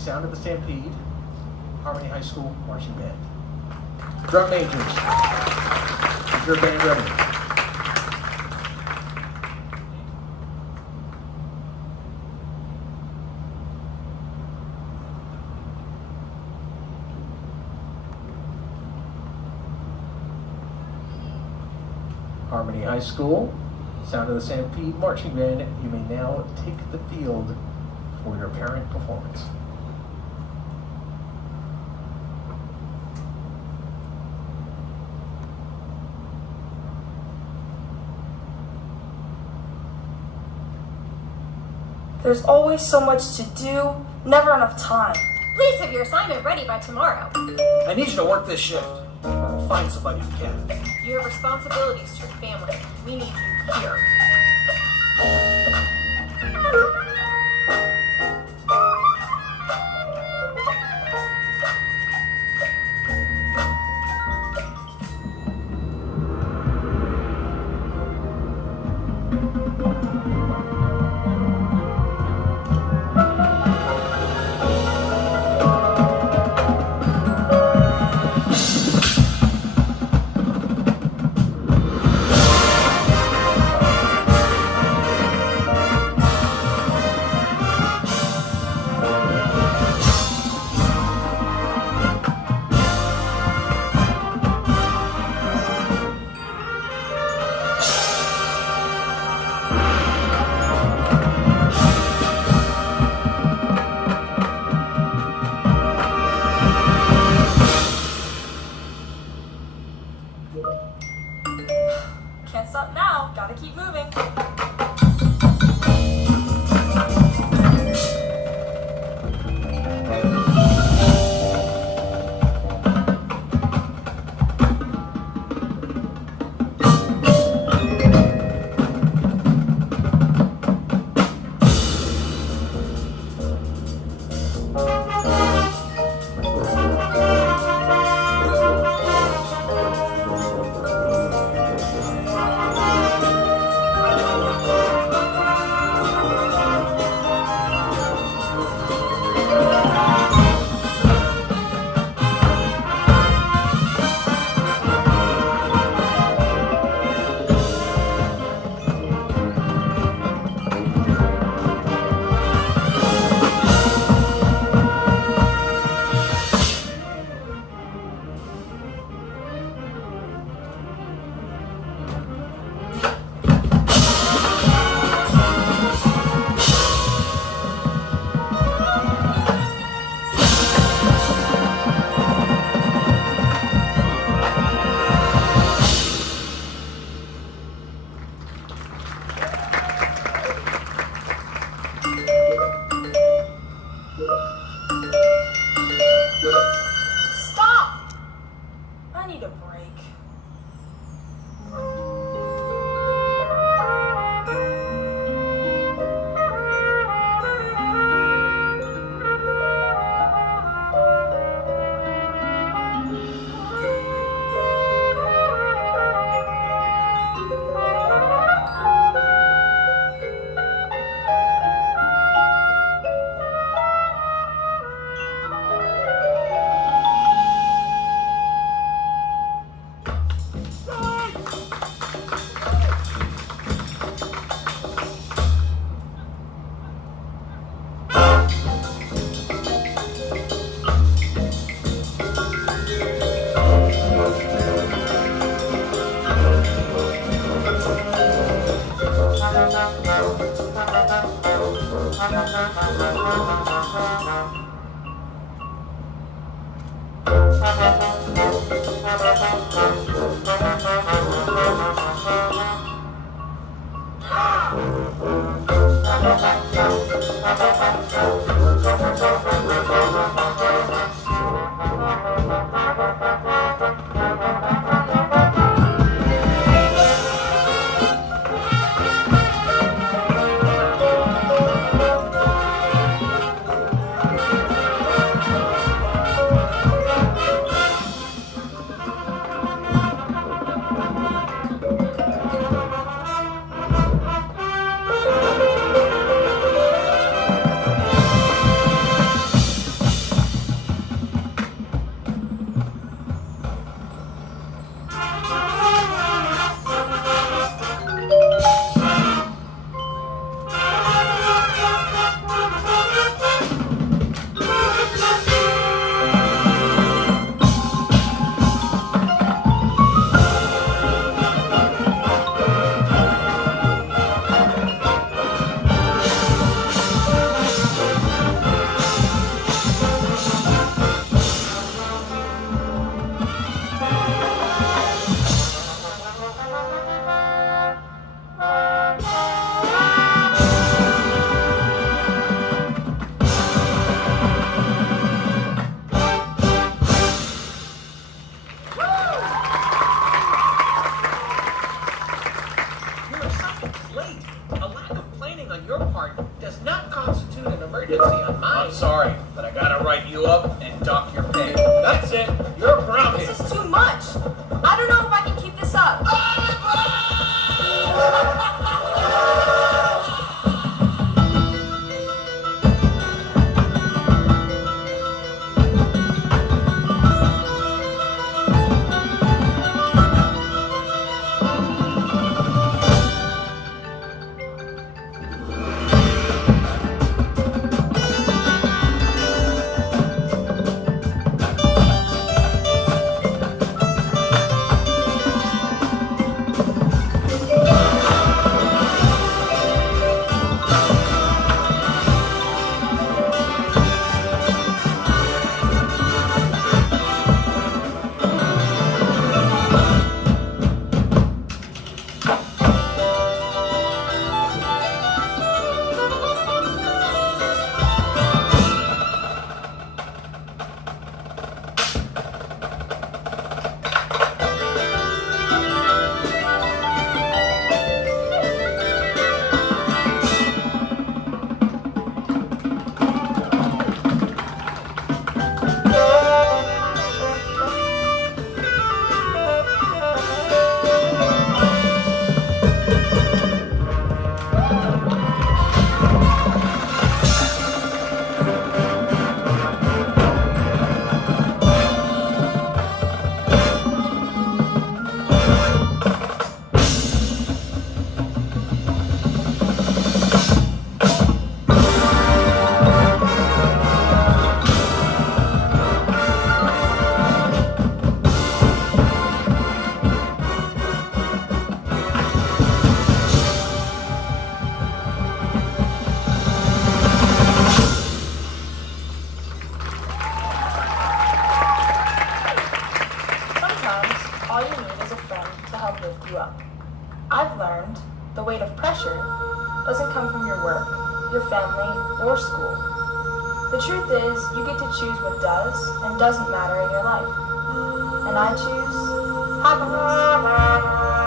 sound of the Stampede, Harmony High School Marching Band. Drum majors, is your band ready? Harmony High School, sound of the Stampede Marching Band, you may now take the field for your parent performance. There's always so much to do, never enough time. Please have your assignment ready by tomorrow. I need you to work this shift. Find somebody who can. You have responsibilities to your family. We need you here. Can't stop now, gotta keep moving. Stop! I need a break. on mine. I'm sorry, but I gotta write you up and dock your pay. That's it. You're grounded. This is too much. I don't know if I can keep this up. Sometimes all you need is a friend to help lift you up. I've learned the weight of pressure doesn't come from your work, your family, or school. The truth is, you get to choose what does and doesn't matter in your life. And I choose happiness.